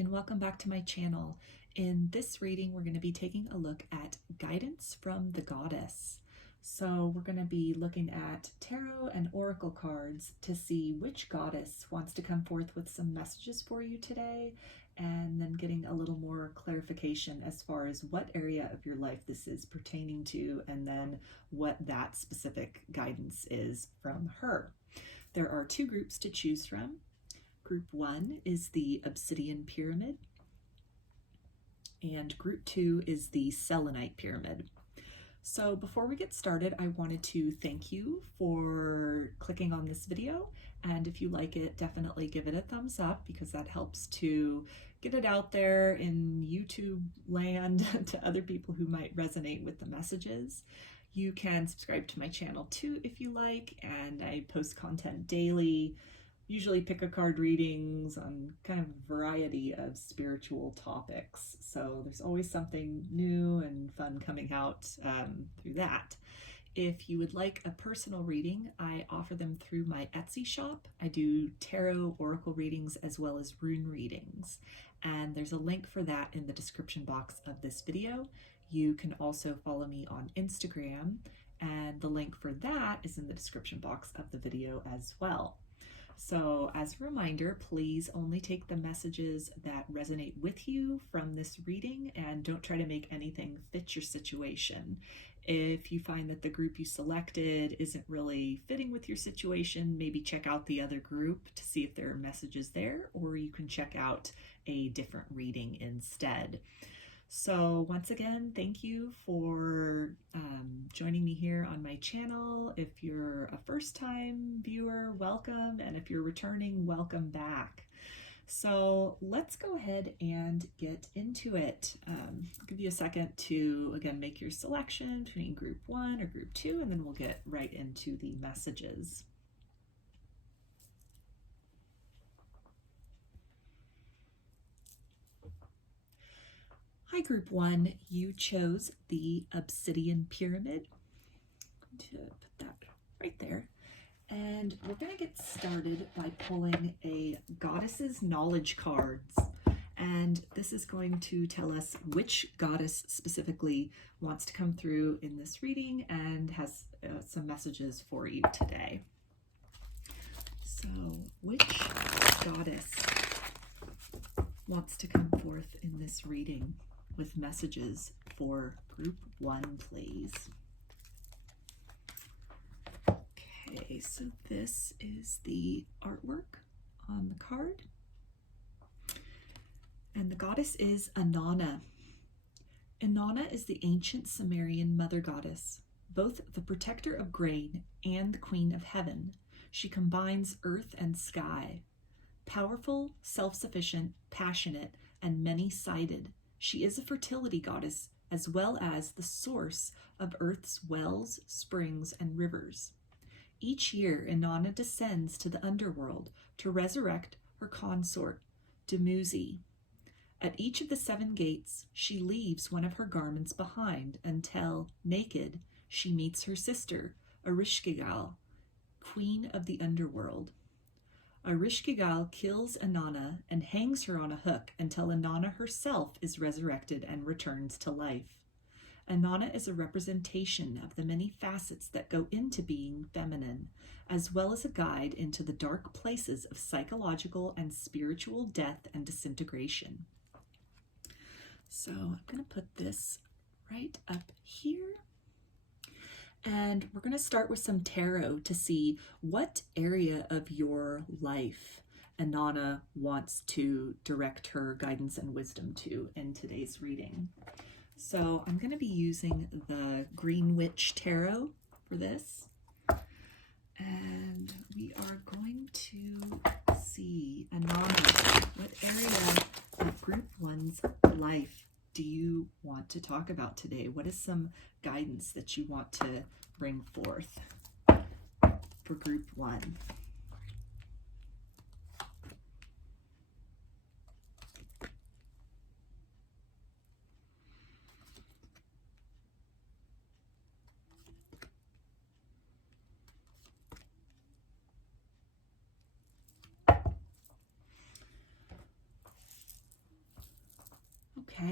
And welcome back to my channel. In this reading, we're going to be taking a look at guidance from the goddess. So we're going to be looking at tarot and oracle cards to see which goddess wants to come forth with some messages for you today, and then getting a little more clarification as far as what area of your life this is pertaining to, and then what that specific guidance is from her. There are two groups to choose from. Group 1 is the Obsidian Pyramid, and Group 2 is the Selenite Pyramid. So before we get started, I wanted to thank you for clicking on this video, and if you like it, definitely give it a thumbs up because that helps to get it out there in YouTube land to other people who might resonate with the messages. You can subscribe to my channel too if you like, and I post content daily. Usually pick a card readings on kind of a variety of spiritual topics. So there's always something new and fun coming out through that. If you would like a personal reading, I offer them through my Etsy shop. I do tarot, oracle readings, as well as rune readings. And there's a link for that in the description box of this video. You can also follow me on Instagram, and the link for that is in the description box of the video as well. So as a reminder, please only take the messages that resonate with you from this reading, and don't try to make anything fit your situation. If you find that the group you selected isn't really fitting with your situation, maybe check out the other group to see if there are messages there, or you can check out a different reading instead. So once again, thank you for joining me here on my channel. If you're a first-time viewer, welcome, and if you're returning, welcome back. So let's go ahead and get into it. I'll give you a second to, again, make your selection between Group 1 or Group 2, and then we'll get right into the messages. Hi, Group 1. You chose the Obsidian Pyramid. I'm going to put that right there. And we're going to get started by pulling a Goddess's Knowledge cards. And this is going to tell us which goddess specifically wants to come through in this reading and has some messages for you today. So, which goddess wants to come forth in this reading with messages for Group 1, please? Okay, so this is the artwork on the card. And the goddess is Inanna. Inanna is the ancient Sumerian mother goddess, both the protector of grain and the queen of heaven. She combines earth and sky. Powerful, self-sufficient, passionate, and many-sided, she is a fertility goddess as well as the source of Earth's wells, springs, and rivers. Each year, Inanna descends to the underworld to resurrect her consort, Dumuzi. At each of the 7 gates, she leaves one of her garments behind until, naked, she meets her sister, Ereshkigal, queen of the underworld. Ereshkigal kills Inanna and hangs her on a hook until Inanna herself is resurrected and returns to life. Inanna is a representation of the many facets that go into being feminine, as well as a guide into the dark places of psychological and spiritual death and disintegration. So I'm going to put this right up here. And we're going to start with some tarot to see what area of your life Inanna wants to direct her guidance and wisdom to in today's reading. So I'm going to be using the Green Witch Tarot for this. And we are going to see, Inanna, what area of Group 1's life do you want to talk about today? What is some guidance that you want to bring forth for Group 1?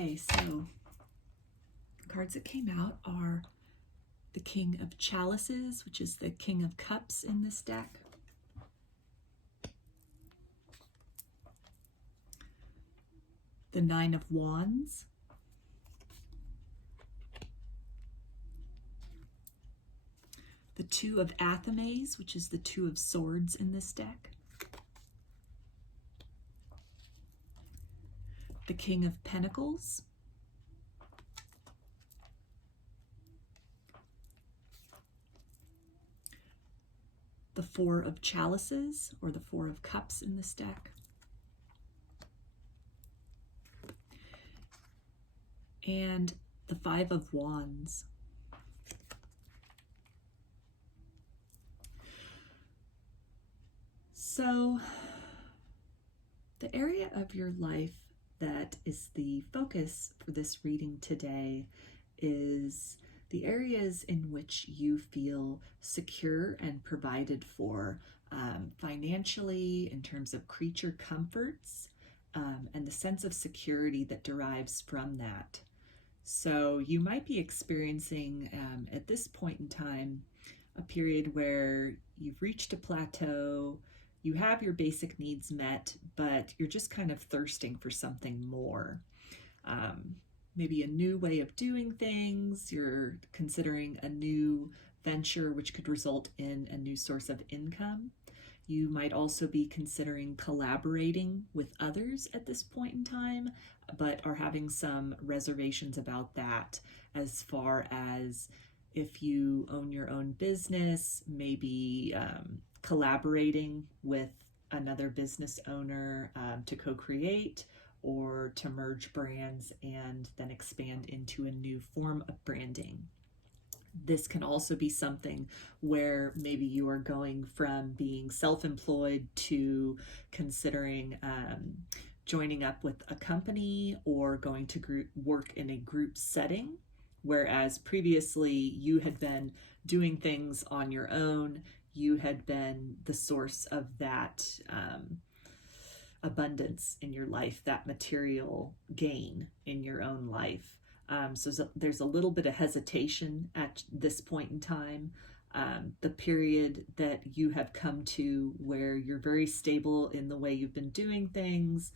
Okay, so the cards that came out are the King of Chalices, which is the King of Cups in this deck. The Nine of Wands. The Two of Athames, which is the Two of Swords in this deck. The King of Pentacles. The Four of Chalices, or the Four of Cups in this deck. And the Five of Wands. So, the area of your life that is the focus for this reading today is the areas in which you feel secure and provided for financially, in terms of creature comforts, and the sense of security that derives from that. So you might be experiencing at this point in time a period where you've reached a plateau, you have your basic needs met, but you're just kind of thirsting for something more. Maybe a new way of doing things, you're considering a new venture which could result in a new source of income. You might also be considering collaborating with others at this point in time, but are having some reservations about that, as far as if you own your own business, maybe collaborating with another business owner to co-create or to merge brands and then expand into a new form of branding. This can also be something where maybe you are going from being self-employed to considering joining up with a company or going to work in a group setting, whereas previously you had been doing things on your own. You had been the source of that abundance in your life, that material gain in your own life. So there's a little bit of hesitation at this point in time. The period that you have come to where you're very stable in the way you've been doing things.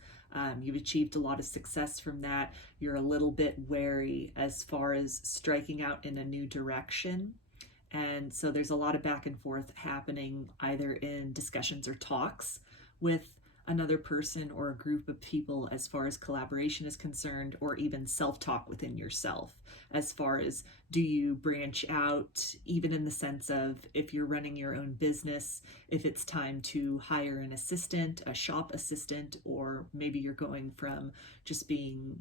You've achieved a lot of success from that. You're a little bit wary as far as striking out in a new direction. And so there's a lot of back and forth happening, either in discussions or talks with another person or a group of people as far as collaboration is concerned, or even self-talk within yourself as far as, do you branch out, even in the sense of, if you're running your own business, if it's time to hire an assistant, a shop assistant, or maybe you're going from just being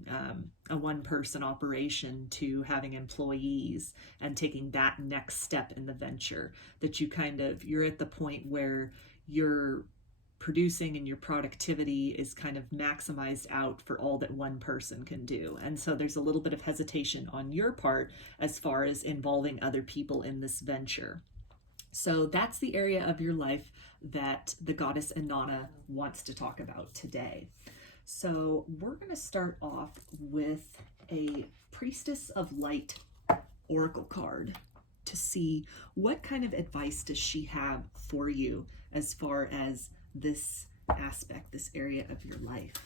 a one-person operation to having employees and taking that next step in the venture, that you're at the point where you're producing and your productivity is kind of maximized out for all that one person can do. And so there's a little bit of hesitation on your part as far as involving other people in this venture. So that's the area of your life that the goddess Inanna wants to talk about today. So we're going to start off with a Priestess of Light oracle card to see what kind of advice does she have for you as far as this aspect, this area of your life.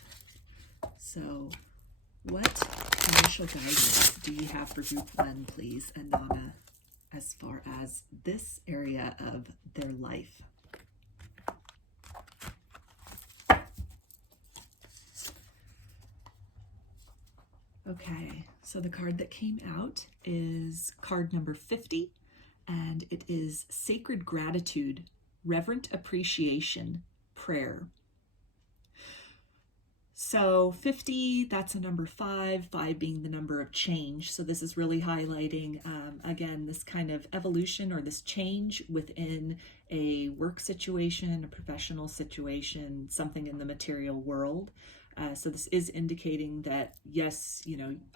So what initial guidance do you have for group one, please, Inanna, as far as this area of their life? Okay, so the card that came out is card number 50, and it is Sacred Gratitude, Reverent Appreciation, Prayer. So 50, that's a number 5 being the number of change. So this is really highlighting, again, this kind of evolution or this change within a work situation, a professional situation, something in the material world. So this is indicating that, yes,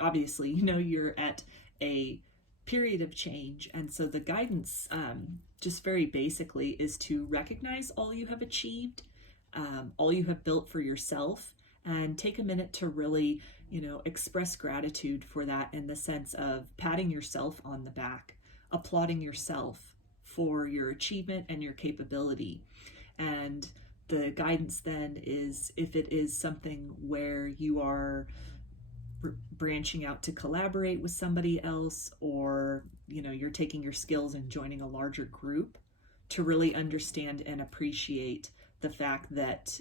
obviously, you're at a period of change. And so the guidance, just very basically, is to recognize all you have achieved, all you have built for yourself, and take a minute to really, express gratitude for that in the sense of patting yourself on the back, applauding yourself for your achievement and your capability. And the guidance then is, if it is something where you are branching out to collaborate with somebody else, or you're taking your skills and joining a larger group, to really understand and appreciate the fact that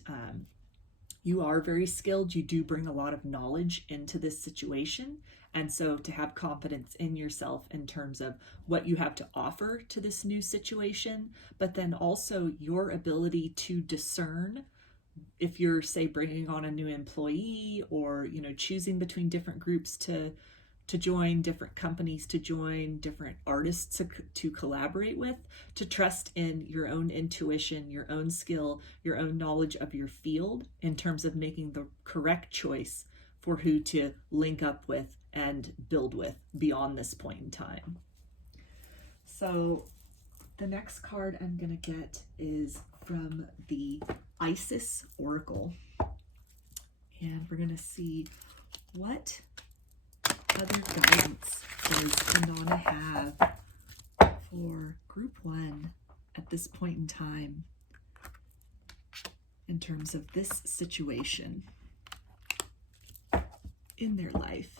you are very skilled. You do bring a lot of knowledge into this situation. And so to have confidence in yourself in terms of what you have to offer to this new situation, but then also your ability to discern if you're, say, bringing on a new employee, or, choosing between different groups to join, different companies to join, different artists to collaborate with, to trust in your own intuition, your own skill, your own knowledge of your field in terms of making the correct choice for who to link up with and build with beyond this point in time. So the next card I'm going to get is from the Isis Oracle. And we're going to see what other guidance does Inanna have for group 1 at this point in time in terms of this situation in their life.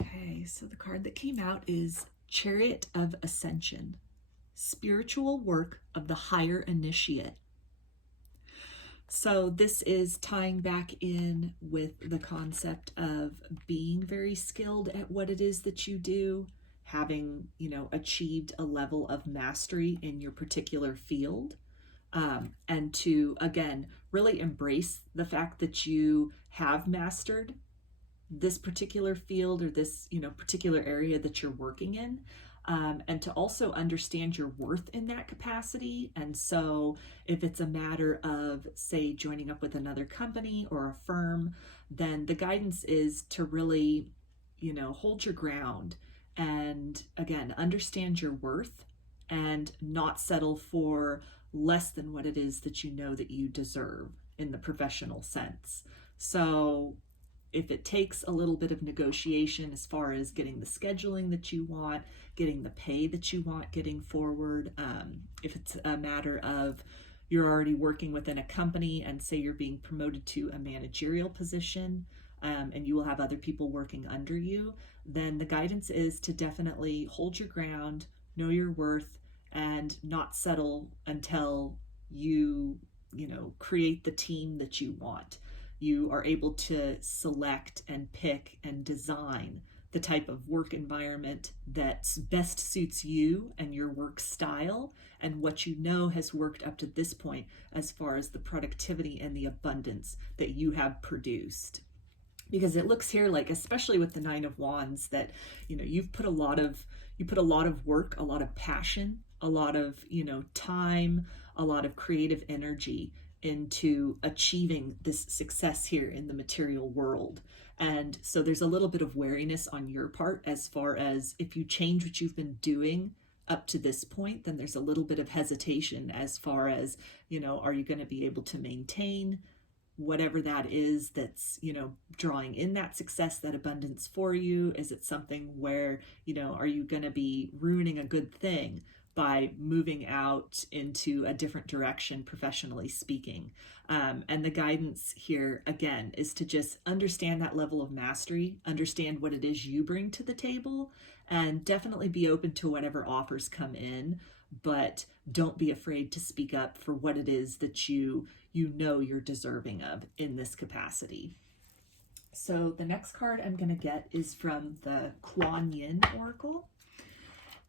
Okay, so the card that came out is Chariot of Ascension, spiritual work of the higher initiate. So this is tying back in with the concept of being very skilled at what it is that you do, having, achieved a level of mastery in your particular field, and to, again, really embrace the fact that you have mastered this particular field, or this, particular area that you're working in. And to also understand your worth in that capacity. And so if it's a matter of, say, joining up with another company or a firm, then the guidance is to really, hold your ground and, again, understand your worth and not settle for less than what it is that you know that you deserve in the professional sense. So if it takes a little bit of negotiation as far as getting the scheduling that you want, getting the pay that you want, getting forward, if it's a matter of you're already working within a company and, say, you're being promoted to a managerial position, and you will have other people working under you, then the guidance is to definitely hold your ground, know your worth, and not settle until you create the team that you want. You are able to select and pick and design the type of work environment that best suits you and your work style, and what has worked up to this point as far as the productivity and the abundance that you have produced. Because it looks here like, especially with the 9 of Wands, that you've put a lot of work, a lot of passion, a lot of time, a lot of creative energy into achieving this success here in the material world. And so there's a little bit of wariness on your part as far as if you change what you've been doing up to this point, then there's a little bit of hesitation as far as, are you going to be able to maintain whatever that is that's, drawing in that success, that abundance for you? Is it something where, are you going to be ruining a good thing by moving out into a different direction, professionally speaking? And the guidance here, again, is to just understand that level of mastery, understand what it is you bring to the table, and definitely be open to whatever offers come in, but don't be afraid to speak up for what it is that you're deserving of in this capacity. So the next card I'm going to get is from the Kuan Yin Oracle.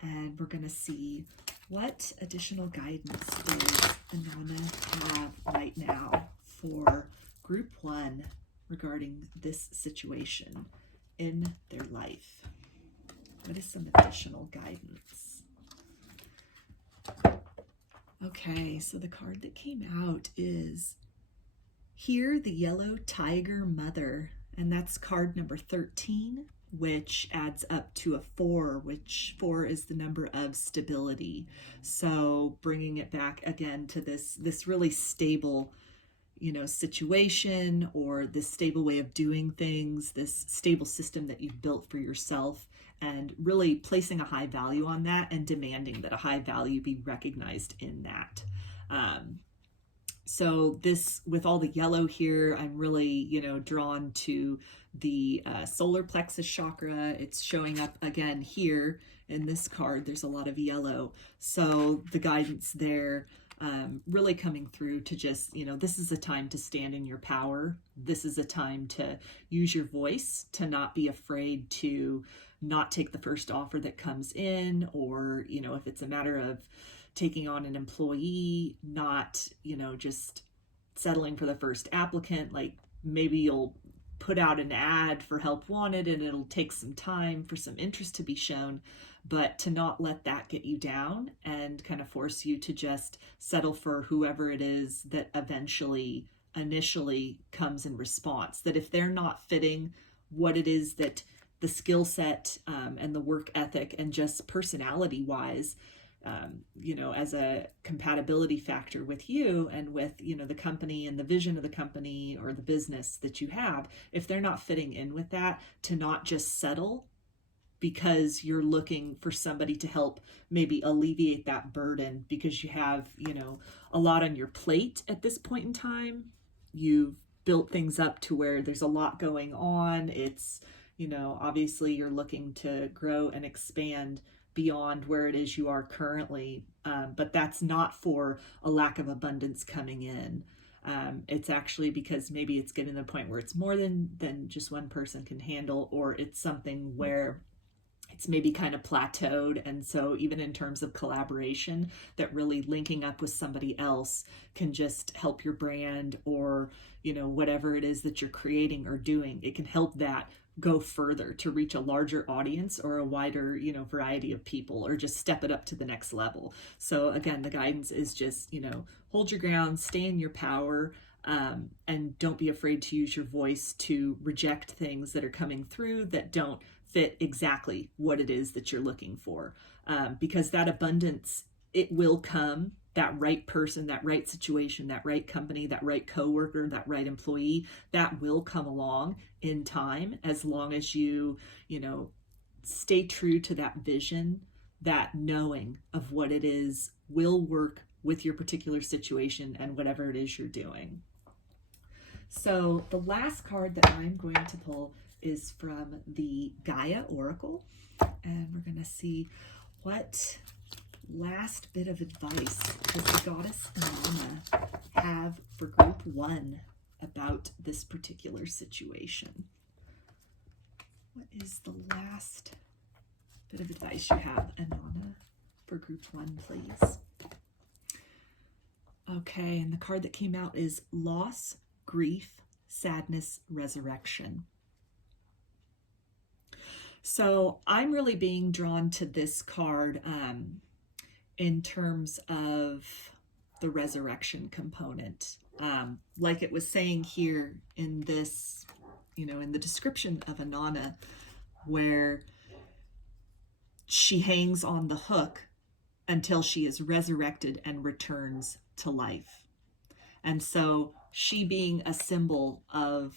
And we're going to see what additional guidance does Inanna have right now for group 1 regarding this situation in their life. What is some additional guidance? Okay, so the card that came out is Here, the Yellow Tiger Mother, and that's card number 13. Which adds up to a 4, which 4 is the number of stability. So bringing it back again to this really stable situation or this stable way of doing things, this stable system that you've built for yourself, and really placing a high value on that and demanding that a high value be recognized in that. So this, with all the yellow here, I'm really, drawn to the solar plexus chakra. It's showing up again here in this card. There's a lot of yellow. So the guidance there, really coming through to just, this is a time to stand in your power. This is a time to use your voice, to not be afraid to not take the first offer that comes in, or, if it's a matter of taking on an employee, not, just settling for the first applicant. Like, maybe you'll put out an ad for help wanted and it'll take some time for some interest to be shown, but to not let that get you down and kind of force you to just settle for whoever it is that initially comes in response. That if they're not fitting what it is that the skill set and the work ethic and just personality wise, as a compatibility factor with you and with, the company and the vision of the company or the business that you have, if they're not fitting in with that, to not just settle because you're looking for somebody to help maybe alleviate that burden because you have, a lot on your plate at this point in time. You've built things up to where there's a lot going on. It's, obviously you're looking to grow and expand beyond where it is you are currently, but that's not for a lack of abundance coming in. It's actually because maybe it's getting to the point where it's more than just one person can handle, or it's something where it's maybe kind of plateaued. And so even in terms of collaboration, that really linking up with somebody else can just help your brand, or, whatever it is that you're creating or doing, it can help that go further to reach a larger audience or a wider, variety of people, or just step it up to the next level. So again, the guidance is just, hold your ground, stay in your power, and don't be afraid to use your voice to reject things that are coming through that don't fit exactly what it is that you're looking for. Because that abundance, it will come. That right person, that right situation, that right company, that right coworker, that right employee, that will come along in time, as long as you, stay true to that vision, that knowing of what it is will work with your particular situation and whatever it is you're doing. So the last card that I'm going to pull is from the Gaia Oracle, and we're going to see what last bit of advice does the goddess Inanna have for group 1 about this particular situation. What is the last bit of advice you have, Inanna, for group 1, please? Okay, and the card that came out is Loss, Grief, Sadness, Resurrection. So I'm really being drawn to this card in terms of the resurrection component. Like it was saying here in this, in the description of Inanna, where she hangs on the hook until she is resurrected and returns to life. And so she being a symbol of,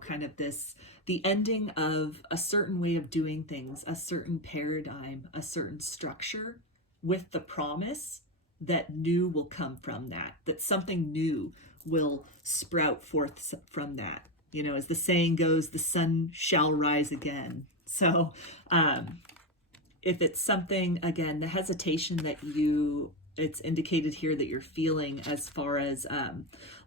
kind of this, the ending of a certain way of doing things, a certain paradigm, a certain structure, with the promise that new will come from that, that something new will sprout forth from that. As the saying goes, the sun shall rise again. So if it's something, again, the hesitation that it's indicated here that you're feeling as far as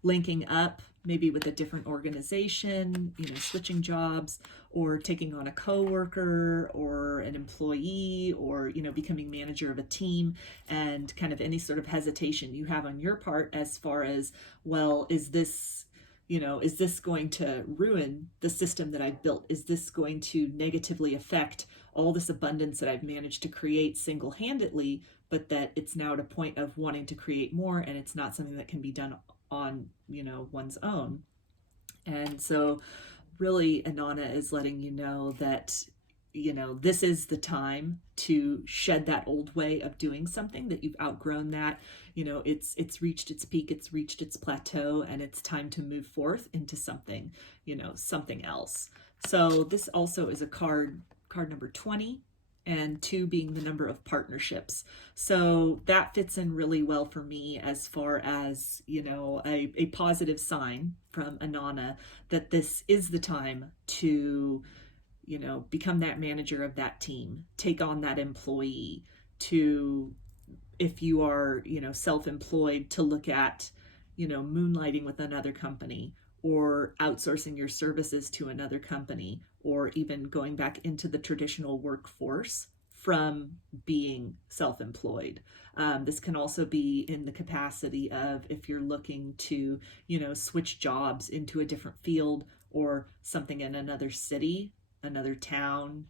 linking up maybe with a different organization, switching jobs, or taking on a coworker or an employee, or, becoming manager of a team, and kind of any sort of hesitation you have on your part as far as, well, is this going to ruin the system that I've built? Is this going to negatively affect all this abundance that I've managed to create single-handedly, but that it's now at a point of wanting to create more, and it's not something that can be done on, one's own? And so really Inanna is letting you know that, you know, this is the time to shed that old way of doing something, that you've outgrown that, you know, it's reached its peak, it's reached its plateau, and it's time to move forth into something, you know, something else. So this also is a card number 20, and 2 being the number of partnerships. So that fits in really well for me as far as, you know, a positive sign from Anana that this is the time to, you know, become that manager of that team, take on that employee, to, if you are, you know, self-employed, to look at, you know, moonlighting with another company, or outsourcing your services to another company, or even going back into the traditional workforce from being self-employed. This can also be in the capacity of, if you're looking to, you know, switch jobs into a different field, or something in another city, another town,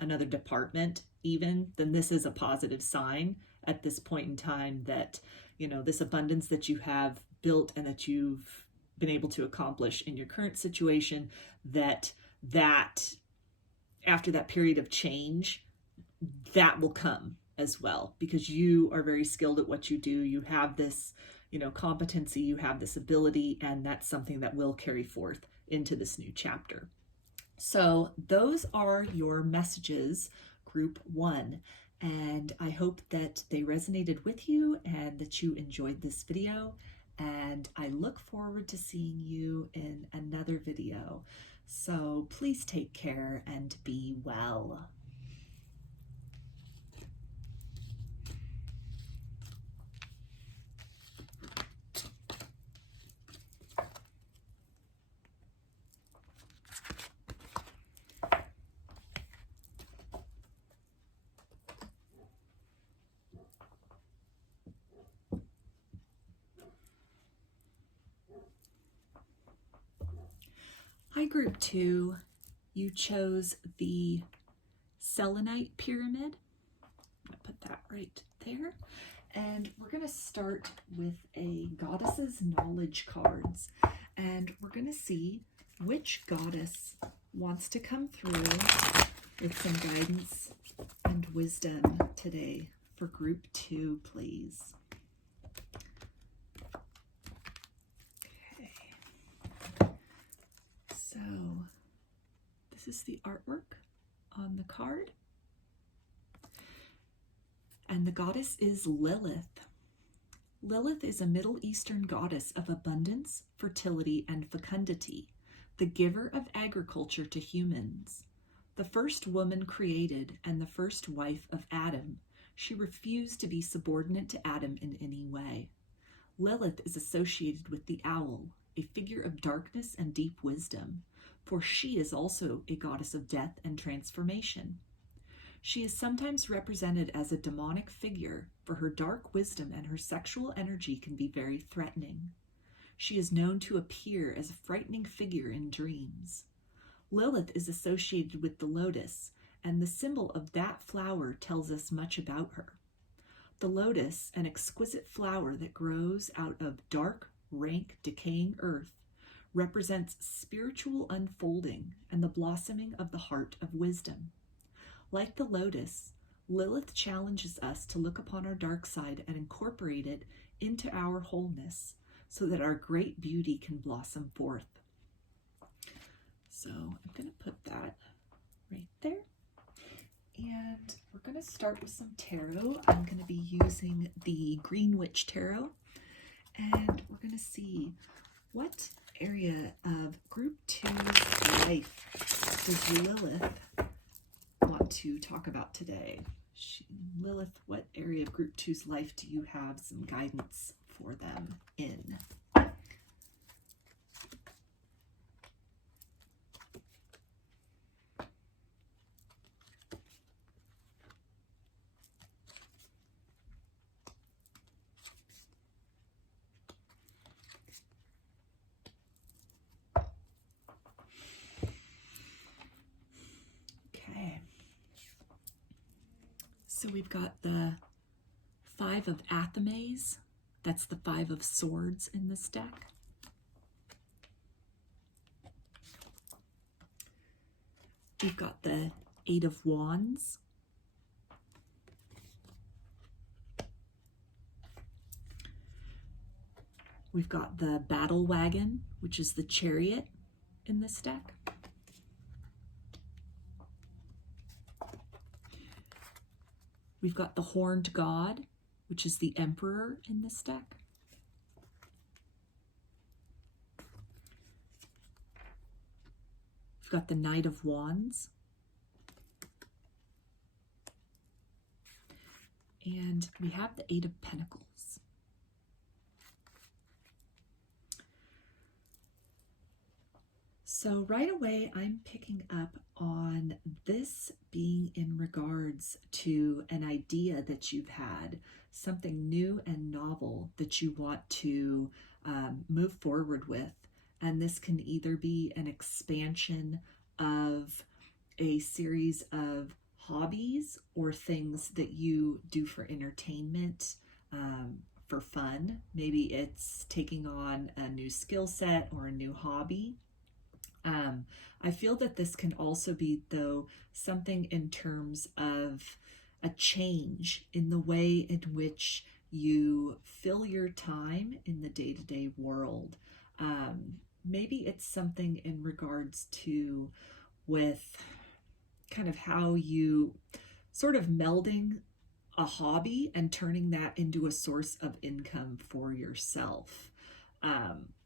another department even, then this is a positive sign at this point in time that, you know, this abundance that you have built and that you've been able to accomplish in your current situation, that after that period of change, that will come as well, because you are very skilled at what you do. You have this, you know, competency, you have this ability, and that's something that will carry forth into this new chapter. So those are your messages, group 1. And I hope that they resonated with you and that you enjoyed this video. And I look forward to seeing you in another video. So please take care and be well. Hi, group 2. You chose the Selenite pyramid. I'm going to put that right there. And we're going to start with a Goddess's Knowledge cards. And we're going to see which goddess wants to come through with some guidance and wisdom today for group 2, please. So this is the artwork on the card. And the goddess is Lilith. Lilith is a Middle Eastern goddess of abundance, fertility, and fecundity, the giver of agriculture to humans. The first woman created and the first wife of Adam, she refused to be subordinate to Adam in any way. Lilith is associated with the owl, a figure of darkness and deep wisdom, for she is also a goddess of death and transformation. She is sometimes represented as a demonic figure, for her dark wisdom and her sexual energy can be very threatening. She is known to appear as a frightening figure in dreams. Lilith is associated with the lotus, and the symbol of that flower tells us much about her. The lotus, an exquisite flower that grows out of dark, rank, decaying earth, represents spiritual unfolding and the blossoming of the heart of wisdom. Like the lotus, Lilith challenges us to look upon our dark side and incorporate it into our wholeness so that our great beauty can blossom forth. So I'm going to put that right there. And we're going to start with some tarot. I'm going to be using the Green Witch Tarot. And we're going to see what area of Group 2's life does Lilith want to talk about today. Lilith, what area of Group 2's life do you have some guidance for them in? So we've got the 5 of Athames. That's the 5 of Swords in this deck. We've got the Eight of Wands. We've got the Battle Wagon, which is the Chariot in this deck. We've got the Horned God, which is the Emperor in this deck. We've got the Knight of Wands. And we have the Eight of Pentacles. So right away, I'm picking up on this being in regards to an idea that you've had, something new and novel that you want to move forward with. And this can either be an expansion of a series of hobbies or things that you do for entertainment, for fun. Maybe it's taking on a new skill set or a new hobby. I feel that this can also be, though, something in terms of a change in the way in which you fill your time in the day-to-day world. Maybe it's something in regards to with kind of how you sort of melding a hobby and turning that into a source of income for yourself.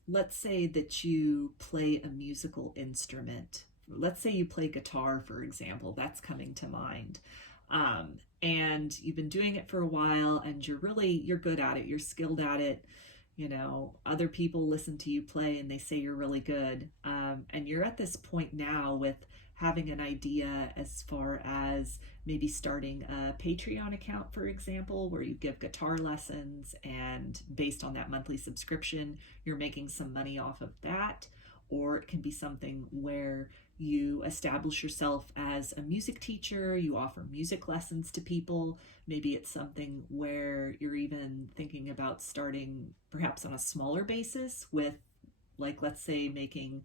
Let's say that you play a musical instrument. Let's say you play guitar, for example. That's coming to mind. And you've been doing it for a while and you're good at it. You're skilled at it. You know, other people listen to you play and they say you're really good. And you're at this point now with having an idea as far as maybe starting a Patreon account, for example, where you give guitar lessons, and based on that monthly subscription, you're making some money off of that. Or it can be something where you establish yourself as a music teacher, you offer music lessons to people. Maybe it's something where you're even thinking about starting perhaps on a smaller basis with, like, let's say making,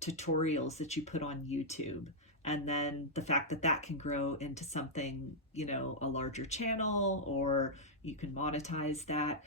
tutorials that you put on YouTube. And then the fact that that can grow into something, a larger channel, or you can monetize that.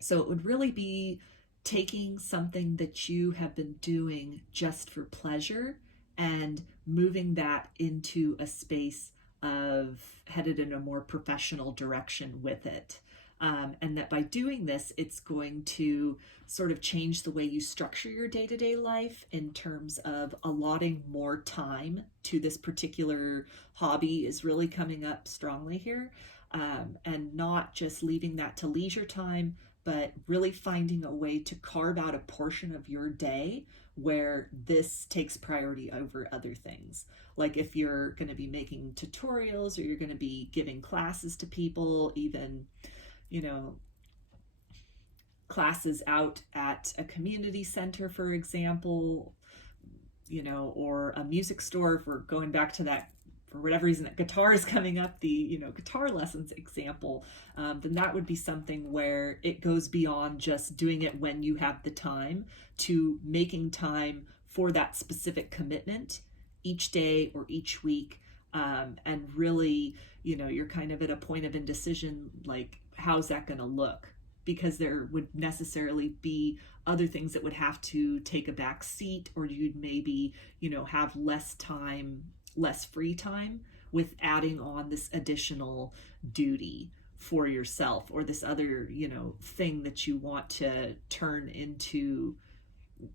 So it would really be taking something that you have been doing just for pleasure and moving that into a space of headed in a more professional direction with it. And that by doing this, it's going to sort of change the way you structure your day-to-day life in terms of allotting more time to this particular hobby is really coming up strongly here. And not just leaving that to leisure time, but really finding a way to carve out a portion of your day where this takes priority over other things. Like if you're going to be making tutorials or you're going to be giving classes to people, even, classes out at a community center, for example, or a music store, if we're going back to that, for whatever reason, that guitar is coming up, the, guitar lessons example, then that would be something where it goes beyond just doing it when you have the time to making time for that specific commitment each day or each week. And really, you're kind of at a point of indecision, like, how's that going to look? Because there would necessarily be other things that would have to take a back seat, or you'd maybe, have less time, less free time with adding on this additional duty for yourself, or this other, thing that you want to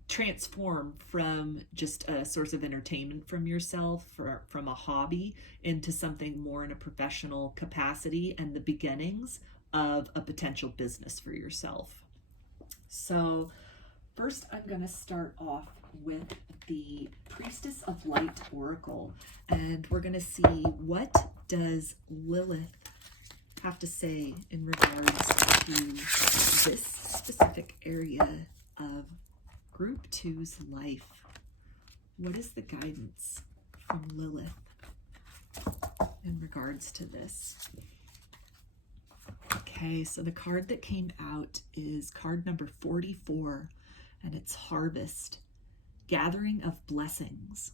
transform from just a source of entertainment from yourself, from a hobby, into something more in a professional capacity and the beginnings of a potential business for yourself. So first, I'm going to start off with the Priestess of Light Oracle, and we're going to see what does Lilith have to say in regards to this specific area of Group 2's life. What is the guidance from Lilith in regards to this? Okay, so the card that came out is card number 44, and it's Harvest, Gathering of Blessings.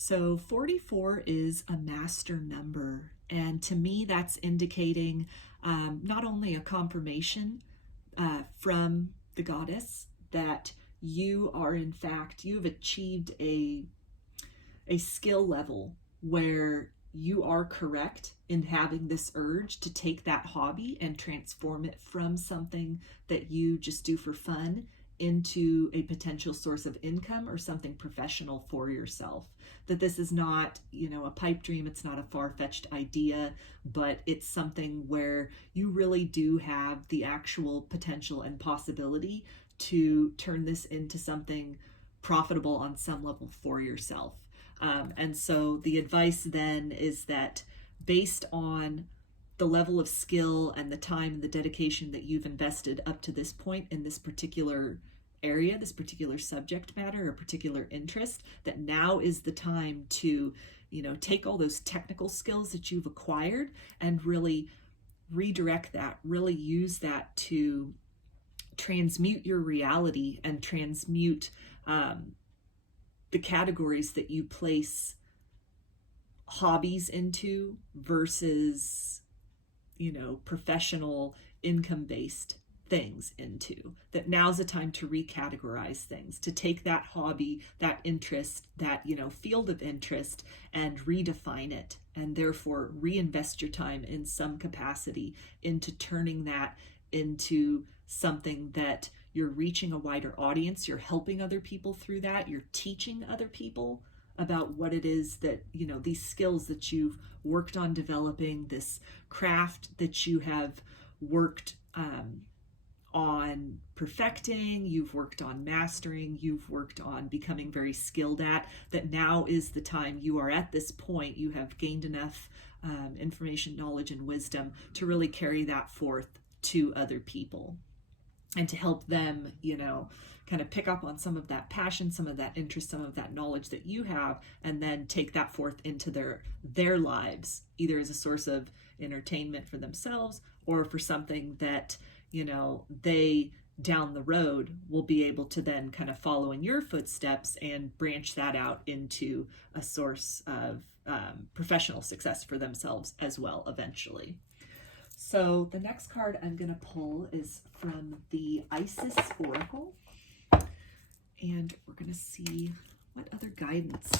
So 44 is a master number, and to me that's indicating not only a confirmation from the goddess that you are in fact, you've achieved a skill level where you are correct in having this urge to take that hobby and transform it from something that you just do for fun into a potential source of income or something professional for yourself. That this is not, a pipe dream, it's not a far-fetched idea, but it's something where you really do have the actual potential and possibility to turn this into something profitable on some level for yourself. And so the advice then is that based on the level of skill and the time and the dedication that you've invested up to this point in this particular area, this particular subject matter or particular interest, that now is the time to, take all those technical skills that you've acquired and really redirect that, really use that to transmute your reality and transmute the categories that you place hobbies into versus, professional income-based things into. That now's the time to recategorize things, to take that hobby, that interest, that, field of interest and redefine it, and therefore reinvest your time in some capacity into turning that into something that you're reaching a wider audience, you're helping other people through that, you're teaching other people about what it is that, these skills that you've worked on developing, this craft that you have worked on perfecting, you've worked on mastering, you've worked on becoming very skilled at, that now is the time you are at this point, you have gained enough information, knowledge, and wisdom to really carry that forth to other people. And to help them, kind of pick up on some of that passion, some of that interest, some of that knowledge that you have, and then take that forth into their lives, either as a source of entertainment for themselves or for something that, they down the road will be able to then kind of follow in your footsteps and branch that out into a source of professional success for themselves as well eventually. So the next card I'm going to pull is from the Isis Oracle, and we're going to see what other guidance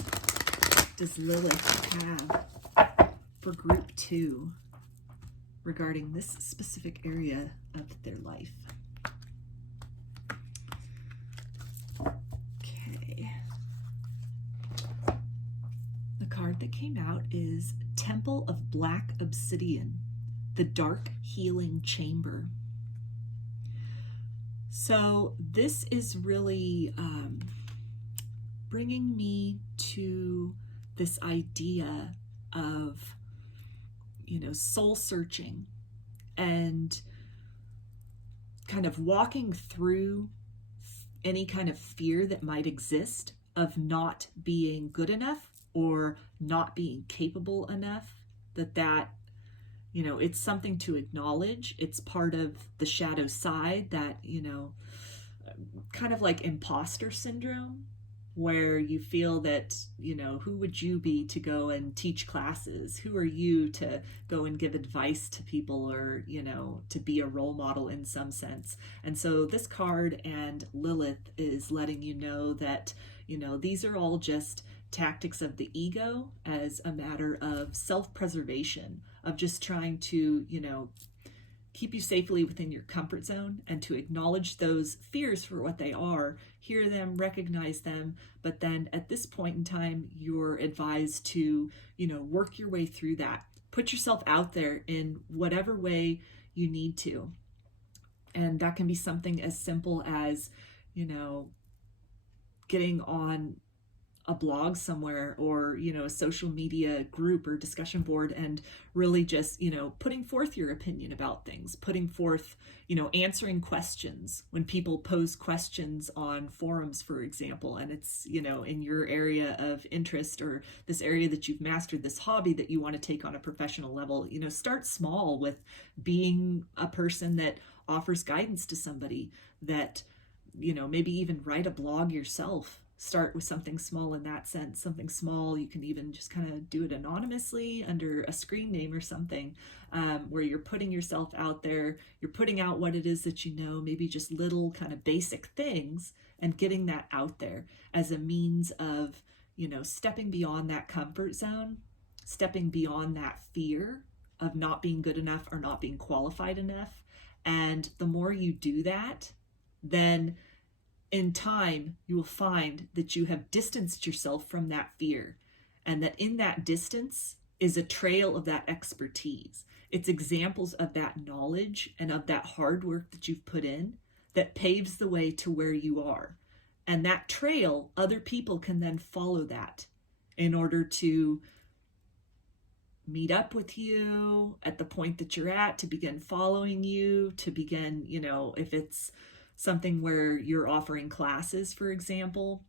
does Lilith have for group 2 regarding this specific area of their life. Okay. The card that came out is Temple of Black Obsidian, the Dark Healing Chamber. So this is really bringing me to this idea of, soul searching and kind of walking through any kind of fear that might exist of not being good enough or not being capable enough, that it's something to acknowledge. It's part of the shadow side that, kind of like imposter syndrome, where you feel that, who would you be to go and teach classes? Who are you to go and give advice to people or, to be a role model in some sense? And so this card and Lilith is letting you know that, these are all just tactics of the ego as a matter of self-preservation, of just trying to, keep you safely within your comfort zone and to acknowledge those fears for what they are, hear them, recognize them, but then at this point in time, you're advised to, work your way through that. Put yourself out there in whatever way you need to. And that can be something as simple as, getting on a blog somewhere or, a social media group or discussion board and really just, putting forth your opinion about things, putting forth, answering questions when people pose questions on forums, for example, and it's, in your area of interest or this area that you've mastered, this hobby that you want to take on a professional level, start small with being a person that offers guidance to somebody, that, maybe even write a blog yourself start with something small in that sense, something small. You can even just kind of do it anonymously under a screen name or something, where you're putting yourself out there, you're putting out what it is that you know, maybe just little kind of basic things, and getting that out there as a means of, stepping beyond that comfort zone, stepping beyond that fear of not being good enough or not being qualified enough. And the more you do that, then in time, you will find that you have distanced yourself from that fear, and that in that distance is a trail of that expertise. It's examples of that knowledge and of that hard work that you've put in that paves the way to where you are. And that trail, other people can then follow that in order to meet up with you at the point that you're at, to begin following you, to begin, if it's something where you're offering classes, for example,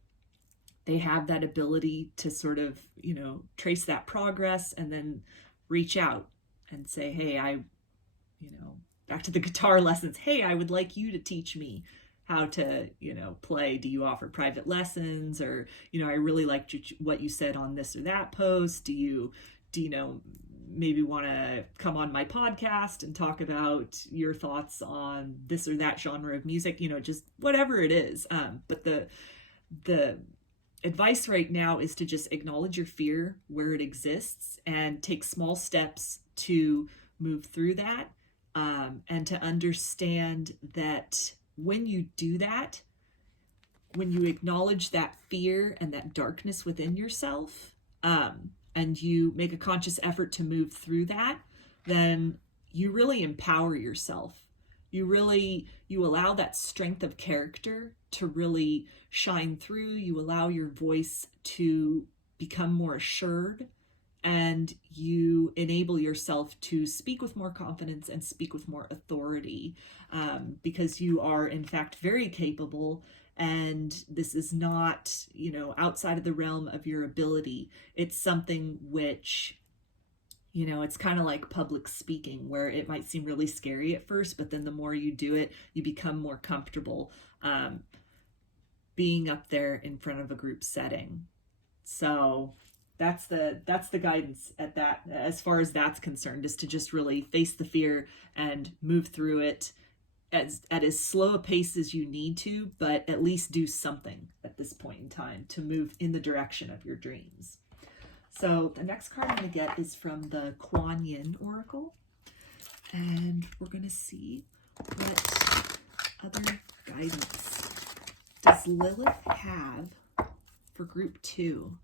they have that ability to sort of, trace that progress and then reach out and say, hey, back to the guitar lessons. Hey, I would like you to teach me how to, play. Do you offer private lessons? Or, I really liked what you said on this or that post. Do you maybe want to come on my podcast and talk about your thoughts on this or that genre of music, just whatever it is. But the advice right now is to just acknowledge your fear where it exists and take small steps to move through that, and to understand that when you do that, when you acknowledge that fear and that darkness within yourself, and you make a conscious effort to move through that, then you really empower yourself. You allow that strength of character to really shine through. You allow your voice to become more assured, and you enable yourself to speak with more confidence and speak with more authority, because you are in fact very capable. And this is not, outside of the realm of your ability. It's something which, it's kind of like public speaking, where it might seem really scary at first, but then the more you do it, you become more comfortable being up there in front of a group setting. So that's the guidance at that, as far as that's concerned, is to just really face the fear and move through it at as slow a pace as you need to, but at least do something at this point in time to move in the direction of your dreams. So the next card I'm going to get is from the Kuan Yin Oracle, and we're going to see what other guidance does Lilith have for group 2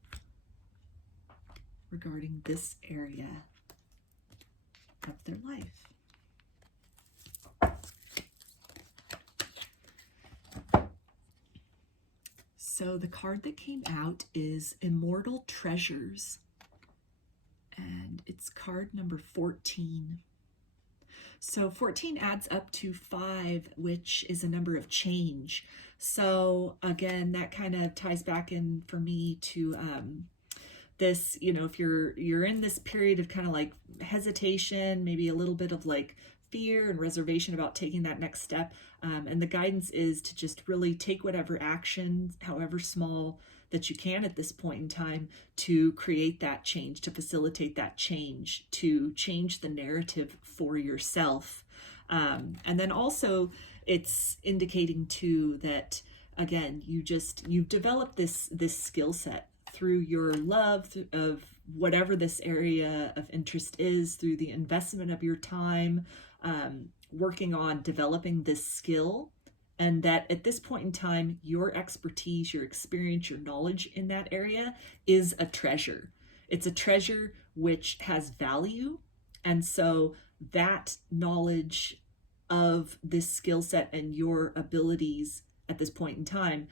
regarding this area of their life. So the card that came out is Immortal Treasures, and it's card number 14. So 14 adds up to 5, which is a number of change. So again, that kind of ties back in for me to this, if you're in this period of kind of like hesitation, maybe a little bit of like fear and reservation about taking that next step. And the guidance is to just really take whatever action, however small, that you can at this point in time to create that change, to facilitate that change, to change the narrative for yourself. And then also it's indicating too that, again, you've developed this skill set through your love of whatever this area of interest is, through the investment of your time, working on developing this skill, and that at this point in time, your expertise, your experience, your knowledge in that area is a treasure. It's a treasure which has value. And so that knowledge of this skill set and your abilities at this point in time,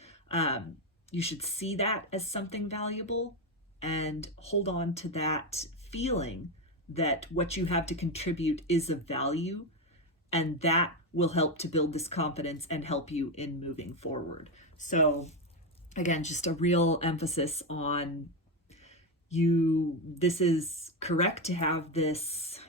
you should see that as something valuable and hold on to that feeling that what you have to contribute is of value, and that will help to build this confidence and help you in moving forward. So again, just a real emphasis on this is correct to have this,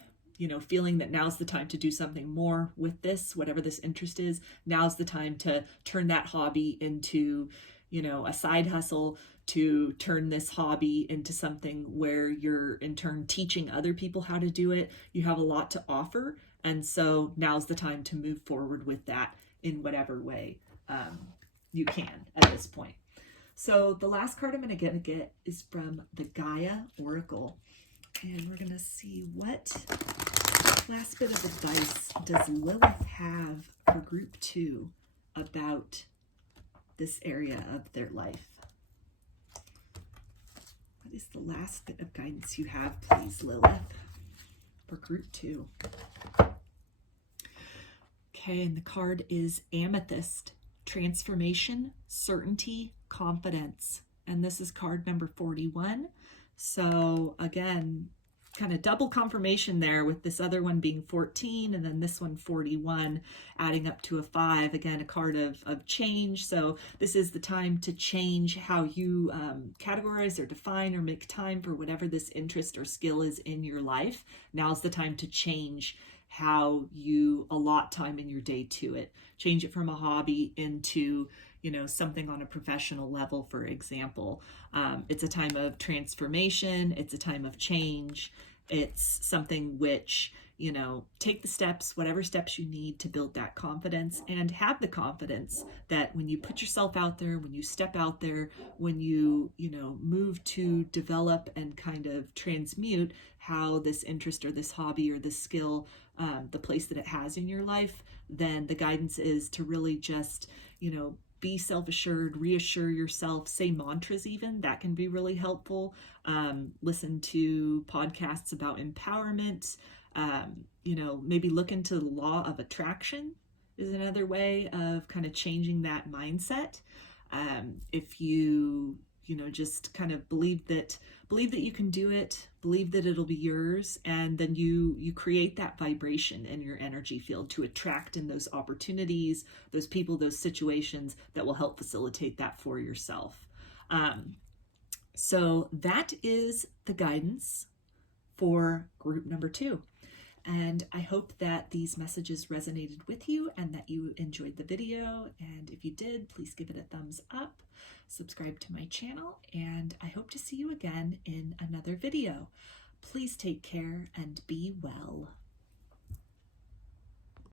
feeling that now's the time to do something more with this, whatever this interest is. Now's the time to turn that hobby into, a side hustle to turn this hobby into something where you're in turn teaching other people how to do it. You have a lot to offer. And so now's the time to move forward with that in whatever way you can at this point. So the last card I'm going to get is from the Gaia Oracle. And we're going to see what last bit of advice does Lilith have for group 2 about this area of their life. What is the last bit of guidance you have, please, Lilith, for group 2? Okay, and the card is Amethyst, Transformation, Certainty, Confidence. And this is card number 41. So again, kind of double confirmation there with this other one being 14 and then this one 41, adding up to a 5. Again, a card of change. So this is the time to change how you categorize or define or make time for whatever this interest or skill is in your life. Now's the time to change how you allot time in your day to it. Change it from a hobby into something on a professional level, for example. It's a time of transformation. It's a time of change. It's something which, take the steps, whatever steps you need to build that confidence, and have the confidence that when you put yourself out there, when you step out there, when you, move to develop and kind of transmute how this interest or this hobby or this skill, the place that it has in your life, then the guidance is to really just, be self-assured, reassure yourself, say mantras even, that can be really helpful. Listen to podcasts about empowerment, maybe look into the law of attraction is another way of kind of changing that mindset. If you, just kind of believe that you can do it, believe that it'll be yours, and then you create that vibration in your energy field to attract in those opportunities, those people, those situations that will help facilitate that for yourself. So that is the guidance for group number 2. And I hope that these messages resonated with you and that you enjoyed the video. And if you did, please give it a thumbs up, subscribe to my channel, and I hope to see you again in another video. Please take care and be well.